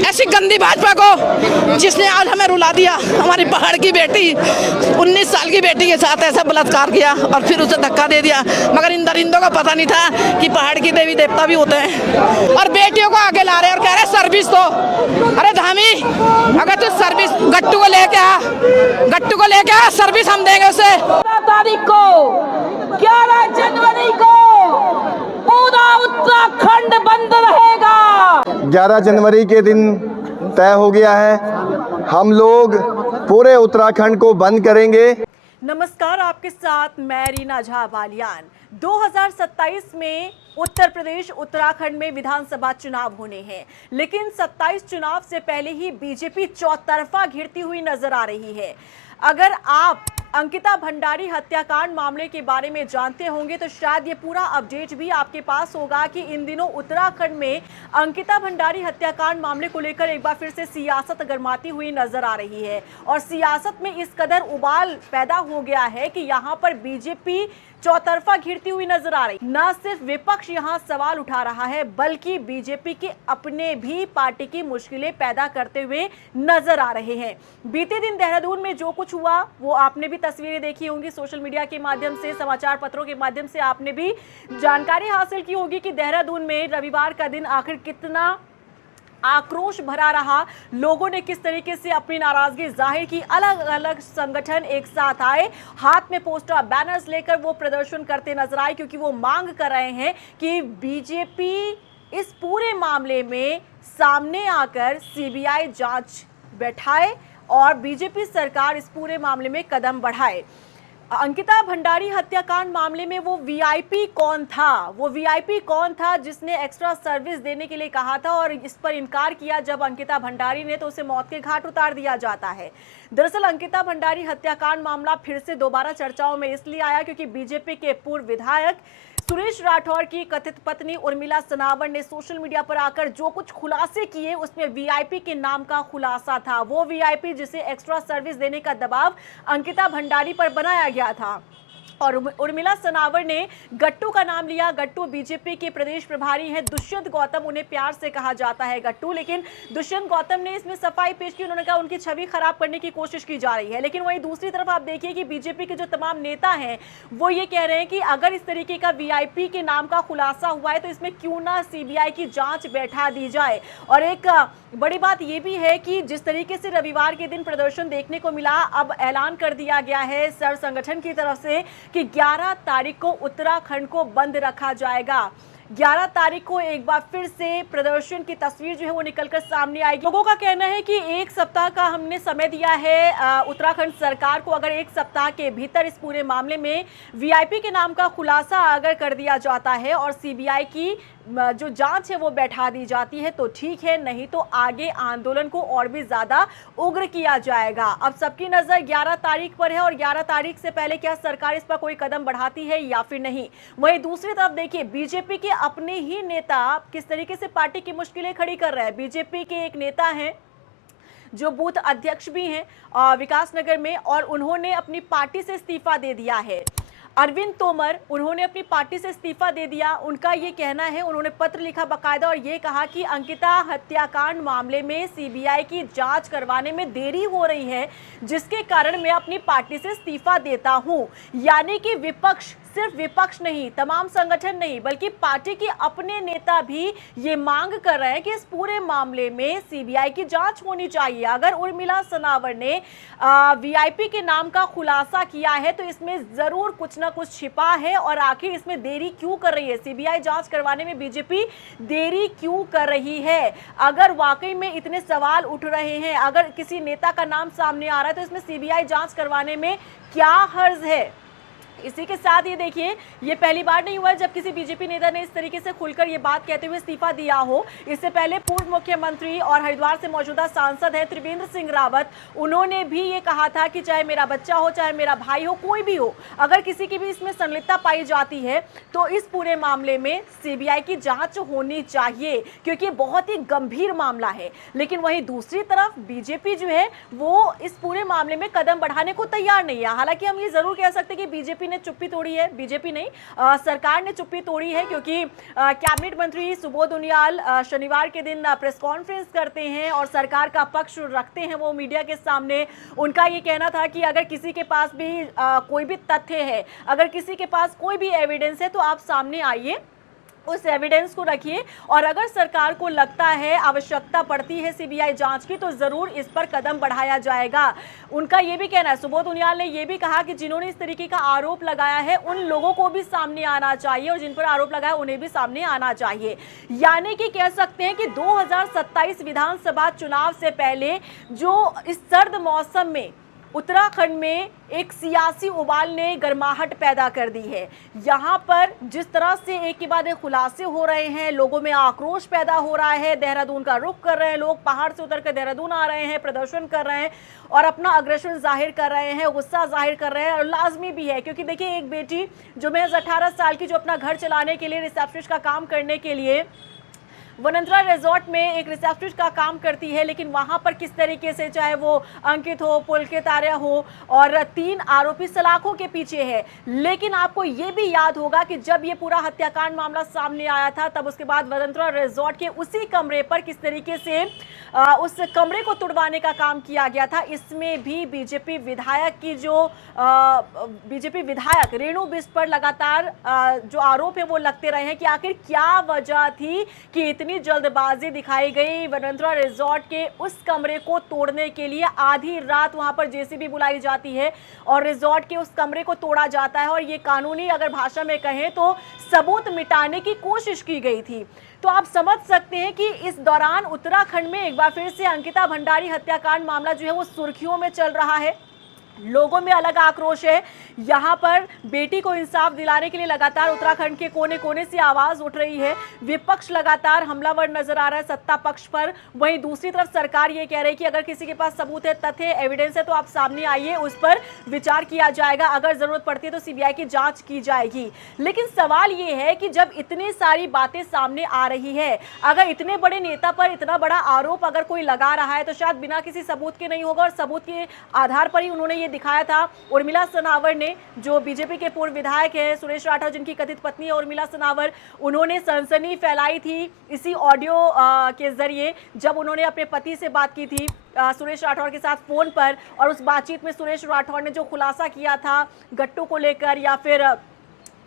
ऐसी गंदी भाजपा को जिसने आज हमें रुला दिया। हमारी पहाड़ की बेटी 19 साल की बेटी के साथ ऐसा बलात्कार किया और फिर उसे धक्का दे दिया। मगर इन दरिंदों को पता नहीं था कि पहाड़ की देवी देवता भी होते हैं और बेटियों को आगे ला रहे और कह रहे सर्विस दो। अरे धामी, अगर तू सर्विस गट्टू को लेके आ, सर्विस हम देंगे उसे। 11 तारीख को 11 जनवरी को पूरा उत्तराखंड बंद रहेगा। 11 जनवरी के दिन तय हो गया है, हम लोग पूरे उत्तराखंड को बंद करेंगे। नमस्कार, आपके साथ मैं रीना झा बालियान। 2027 में उत्तर प्रदेश उत्तराखंड में विधानसभा चुनाव होने हैं, लेकिन 27 चुनाव से पहले ही बीजेपी चौतरफा घिरती हुई नजर आ रही है। अगर आप अंकिता भंडारी हत्याकांड मामले के बारे में जानते होंगे तो शायद ये पूरा अपडेट भी आपके पास होगा कि इन दिनों उत्तराखंड में अंकिता भंडारी हत्याकांड मामले को लेकर एक बार फिर से सियासत गरमाती हुई नजर आ रही है और सियासत में इस कदर उबाल पैदा हो गया है कि यहाँ पर बीजेपी चौतरफा घिरती हुई नजर आ रही। न सिर्फ विपक्ष यहाँ सवाल उठा रहा है बल्कि बीजेपी के अपने भी पार्टी की मुश्किलें पैदा करते हुए नजर आ रहे हैं। बीते दिन देहरादून में जो कुछ हुआ वो आपने भी तस्वीरें देखी होंगी, सोशल मीडिया के माध्यम से, समाचार पत्रों के माध्यम से आपने भी जानकारी हासिल की होगी कि देहरादून में रविवार का दिन आखिर कितना आक्रोश भरा रहा। लोगों ने किस तरीके से अपनी नाराजगी जाहिर की। अलग अलग संगठन एक साथ आए, हाथ में पोस्टर बैनर्स लेकर वो प्रदर्शन करते नजर आए क्योंकि वो मांग कर रहे हैं कि बीजेपी इस पूरे मामले में सामने आकर सीबीआई जांच बैठाए और बीजेपी सरकार इस पूरे मामले में कदम बढ़ाए। अंकिता भंडारी हत्याकांड मामले में वो वीआईपी कौन था जिसने एक्स्ट्रा सर्विस देने के लिए कहा था और इस पर इनकार किया जब अंकिता भंडारी ने तो उसे मौत के घाट उतार दिया जाता है। दरअसल अंकिता भंडारी हत्याकांड मामला फिर से दोबारा चर्चाओं में इसलिए आया क्योंकि बीजेपी के पूर्व विधायक सुरेश राठौर की कथित पत्नी उर्मिला सनावर ने सोशल मीडिया पर आकर जो कुछ खुलासे किए उसमें वीआईपी के नाम का खुलासा था। वो वीआईपी जिसे एक्स्ट्रा सर्विस देने का दबाव अंकिता भंडारी पर बनाया गया था और उर्मिला सनावर ने गट्टू का नाम लिया। गट्टू बीजेपी के प्रदेश प्रभारी हैं, दुष्यंत गौतम उन्हें प्यार से कहा जाता है गट्टू, लेकिन दुष्यंत गौतम ने इसमें सफाई पेश की। उन्होंने कहा उनकी छवि खराब करने की कोशिश की जा रही है। लेकिन वहीं दूसरी तरफ आप देखिए कि बीजेपी के जो तमाम नेता हैं वो ये कह रहे हैं कि अगर इस तरीके का वीआईपी के नाम का खुलासा हुआ है तो इसमें क्यों ना सीबीआई की जांच बैठा दी जाए। और एक बड़ी बात यह भी है कि जिस तरीके से रविवार के दिन प्रदर्शन देखने को मिला, अब ऐलान कर दिया गया है सर्व संगठन की तरफ से कि 11 तारीख को उत्तराखंड को बंद रखा जाएगा। 11 तारीख को एक बार फिर से प्रदर्शन की तस्वीर जो है वो निकलकर सामने आएगी। लोगों का कहना है कि एक सप्ताह का हमने समय दिया है उत्तराखंड सरकार को। अगर एक सप्ताह के भीतर इस पूरे मामले में वीआईपी के नाम का खुलासा अगर कर दिया जाता है और सीबीआई की जो जांच है वो बैठा दी जाती है तो ठीक है, नहीं तो आगे आंदोलन को और भी ज्यादा उग्र किया जाएगा। अब सबकी नजर 11 तारीख पर है और 11 तारीख से पहले क्या सरकार इस पर कोई कदम बढ़ाती है या फिर नहीं। वहीं दूसरी तरफ देखिए बीजेपी के अपने ही नेता किस तरीके से पार्टी की मुश्किलें खड़ी कर रहे हैं। बीजेपी के एक नेता हैं जो बूथ अध्यक्ष भी हैं विकासनगर में और उन्होंने अपनी पार्टी से इस्तीफा दे दिया है। अरविंद तोमर, उन्होंने अपनी पार्टी से इस्तीफा दे दिया। उनका ये कहना है, उन्होंने पत्र लिखा बाकायदा और ये कहा कि अंकिता हत्याकांड मामले में सीबीआई की जांच करवाने में देरी हो रही है जिसके कारण मैं अपनी पार्टी से इस्तीफा देता हूं। यानी कि विपक्ष, सिर्फ विपक्ष नहीं, तमाम संगठन नहीं बल्कि पार्टी के अपने नेता भी ये मांग कर रहे हैं कि इस पूरे मामले में सीबीआई की जांच होनी चाहिए। अगर उर्मिला सनावर ने वीआईपी के नाम का खुलासा किया है तो इसमें जरूर कुछ ना कुछ छिपा है और आखिर इसमें देरी क्यों कर रही है, सीबीआई जांच करवाने में बीजेपी देरी क्यों कर रही है। अगर वाकई में इतने सवाल उठ रहे हैं, अगर किसी नेता का नाम सामने आ रहा है तो इसमें सीबीआई जांच करवाने में क्या हर्ज है। इसी के साथ ये देखिए, ये पहली बार नहीं हुआ जब किसी बीजेपी नेता ने इस तरीके से खुलकर ये बात कहते हुए इस्तीफा दिया हो। इससे पहले पूर्व मुख्यमंत्री और हरिद्वार से मौजूदा सांसद हैं त्रिवेंद्र सिंह रावत, उन्होंने भी ये कहा था कि चाहे मेरा बच्चा हो, चाहे मेरा भाई हो, कोई भी हो, अगर किसी की भी इसमें संलिप्तता पाई जाती है तो इस पूरे मामले में सीबीआई की जांच होनी चाहिए क्योंकि बहुत ही गंभीर मामला है। लेकिन वहीं दूसरी तरफ बीजेपी जो है वो इस पूरे मामले में कदम बढ़ाने को तैयार नहीं है। हालांकि हम ये जरूर कह सकते हैं कि बीजेपी ने चुप्पी तोड़ी है, बीजेपी नहीं, सरकार ने चुप्पी तोड़ी है, क्योंकि कैबिनेट मंत्री सुबोध उनियाल शनिवार के दिन प्रेस कॉन्फ्रेंस करते हैं और सरकार का पक्ष रखते हैं वो मीडिया के सामने। उनका ये कहना था कि अगर किसी के पास भी कोई भी तथ्य है, अगर किसी के पास कोई भी एविडेंस है तो आप सामने आइए, उस एविडेंस को रखिए, और अगर सरकार को लगता है, आवश्यकता पड़ती है सीबीआई जांच की, तो जरूर इस पर कदम बढ़ाया जाएगा। उनका यह भी कहना है, सुबोध उनियाल ने यह भी कहा कि जिन्होंने इस तरीके का आरोप लगाया है उन लोगों को भी सामने आना चाहिए और जिन पर आरोप लगाया उन्हें भी सामने आना चाहिए। यानी कि कह सकते हैं कि 2027 विधानसभा चुनाव से पहले जो इस सर्द मौसम में उत्तराखंड में एक सियासी उबाल ने गर्माहट पैदा कर दी है। यहाँ पर जिस तरह से एक के बाद एक खुलासे हो रहे हैं, लोगों में आक्रोश पैदा हो रहा है, देहरादून का रुख कर रहे हैं लोग, पहाड़ से उतर कर देहरादून आ रहे हैं, प्रदर्शन कर रहे हैं और अपना अग्रेशन जाहिर कर रहे हैं, गुस्सा जाहिर कर रहे हैं, और लाजमी भी है क्योंकि देखिए एक बेटी जो महज 18 साल की, जो अपना घर चलाने के लिए, रिसेप्शनिस्ट का काम करने के लिए वनंतरा रिजॉर्ट में एक रिसेप्शनिस्ट का काम करती है, लेकिन वहां पर किस तरीके से, चाहे वो अंकित हो, पुलकित आर्या हो, और 3 आरोपी सलाखों के पीछे है। लेकिन आपको ये भी याद होगा कि जब ये पूरा हत्याकांड मामला सामने आया था, तब उसके बाद वनंतरा रिजॉर्ट के उसी कमरे पर किस तरीके से उस कमरे को तुड़वाने का काम किया गया था। इसमें भी बीजेपी विधायक की जो बीजेपी विधायक रेणु बिष्ट पर लगातार जो आरोप है वो लगते रहे हैं कि आखिर क्या वजह थी कि इतनी जल्दबाजी दिखाई गई। वनंतरा रिजॉर्ट के उस कमरे को तोड़ने के लिए आधी रात वहां पर जेसीबी बुलाई जाती है और रिजॉर्ट के उस कमरे को तोड़ा जाता है, और ये कानूनी अगर भाषा में कहें तो सबूत मिटाने की कोशिश की गई थी। तो आप समझ सकते हैं कि इस दौरान उत्तराखंड में एक बार फिर से अंकिता भंडारी हत्याकांड मामला जो है वो सुर्खियों में चल रहा है। लोगों में अलग आक्रोश है। यहाँ पर बेटी को इंसाफ दिलाने के लिए लगातार उत्तराखंड के कोने कोने से आवाज उठ रही है। विपक्ष लगातार हमलावर नजर आ रहा है सत्ता पक्ष पर, वहीं दूसरी तरफ सरकार ये कह रही है कि अगर किसी के पास सबूत है, तथ्य है, एविडेंस है तो आप सामने आइए, उस पर विचार किया जाएगा, अगर जरूरत पड़ती है तो सीबीआई की जांच की जाएगी। लेकिन सवाल ये है कि जब इतनी सारी बातें सामने आ रही है, अगर इतने बड़े नेता पर इतना बड़ा आरोप अगर कोई लगा रहा है तो शायद बिना किसी सबूत के नहीं होगा, और सबूत के आधार पर ही उन्होंने ये दिखाया था। उर्मिला सनावर ने, जो बीजेपी के पूर्व विधायक है सुरेश राठौर, जिनकी कथित पत्नी है उर्मिला सनावर, उन्होंने सनसनी फैलाई थी इसी ऑडियो के जरिए जब उन्होंने अपने पति से बात की थी सुरेश राठौर के साथ फोन पर, और उस बातचीत में सुरेश राठौर ने जो खुलासा किया था गट्टू को लेकर, या फिर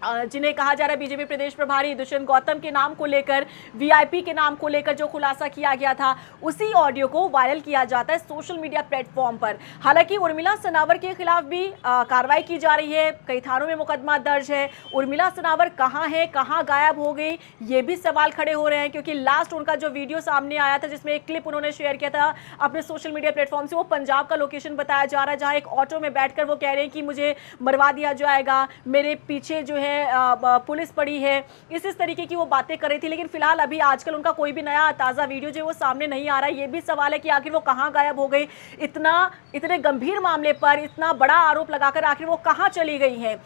जिन्हें कहा जा रहा है बीजेपी प्रदेश प्रभारी दुष्यंत गौतम के नाम को लेकर, वीआईपी के नाम को लेकर जो खुलासा किया गया था, उसी ऑडियो को वायरल किया जाता है सोशल मीडिया प्लेटफॉर्म पर। हालांकि उर्मिला सनावर के खिलाफ भी कार्रवाई की जा रही है, कई थानों में मुकदमा दर्ज है। उर्मिला सनावर कहां है, कहां गायब हो गई, ये भी सवाल खड़े हो रहे हैं, क्योंकि लास्ट उनका जो वीडियो सामने आया था जिसमें एक क्लिप उन्होंने शेयर किया था अपने सोशल मीडिया प्लेटफॉर्म से, वो पंजाब का लोकेशन बताया जा रहा है, जहां एक ऑटो में बैठकर वो कह रहे हैं कि मुझे मरवा दिया जाएगा, मेरे पीछे जो है पुलिस पड़ी है, इस तरीके की वो बातें कर रही थी। लेकिन फिलहाल अभी आजकल उनका कोई भी नया ताज़ा वीडियो जो वो सामने नहीं आ रहा है। ये भी सवाल है कि आखिर वो कहां गायब हो गई, इतने गंभीर मामले पर इतना बड़ा आरोप लगाकर आखिर वो कहां चली गई हैं।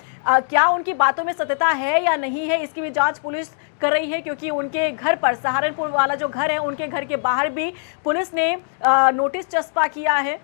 क्या उनकी बातों में सत्यता है या नहीं है, इसकी भी जांच पुलिस कर रही है, क्योंकि उनके घर पर, सहारनपुर वाला जो घर है, उनके घर के बाहर भी पुलिस ने नोटिस चस्पा किया है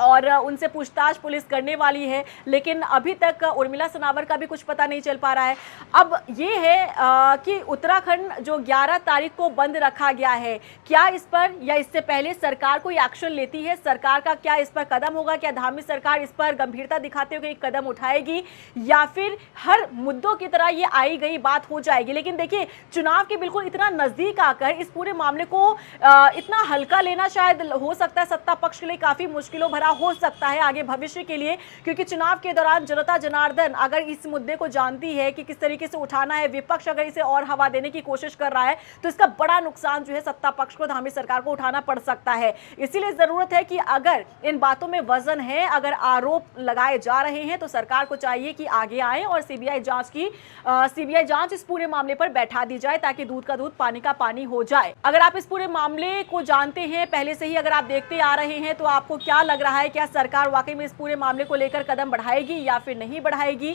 और उनसे पूछताछ पुलिस करने वाली है। लेकिन अभी तक उर्मिला सनावर का भी कुछ पता नहीं चल पा रहा है। अब ये है कि उत्तराखंड जो 11 तारीख को बंद रखा गया है, क्या इस पर या इससे पहले सरकार कोई एक्शन लेती है, सरकार का क्या इस पर कदम होगा, क्या धामी सरकार इस पर गंभीरता दिखाते हुए एक कदम उठाएगी, या फिर हर मुद्दों की तरह ये आई गई बात हो जाएगी। लेकिन देखिए, चुनाव के बिल्कुल इतना नजदीक आकर इस पूरे मामले को इतना हल्का लेना शायद हो सकता है सत्ता पक्ष के लिए काफी मुश्किलों भरा हो सकता है आगे भविष्य के लिए, क्योंकि चुनाव के दौरान जनता जनार्दन अगर इस मुद्दे को जानती है कि किस तरीके से उठाना है, विपक्ष अगर इसे और हवा देने की कोशिश कर रहा है, तो इसका बड़ा नुकसान जो है सत्ता पक्ष को, धामी सरकार को उठाना पड़ सकता है। इसीलिए जरूरत है कि अगर इन बातों में वजन है, अगर आरोप लगाए जा रहे हैं, तो सरकार को चाहिए कि आगे आए और सीबीआई जांच इस पूरे मामले पर बैठा दी जाए, ताकि दूध का दूध पानी का पानी हो जाए। अगर आप इस पूरे मामले को जानते हैं पहले से ही, अगर आप देखते आ रहे हैं, तो आपको क्या लग रहा है, क्या सरकार वाकई में इस पूरे मामले को लेकर कदम बढ़ाएगी या फिर नहीं बढ़ाएगी?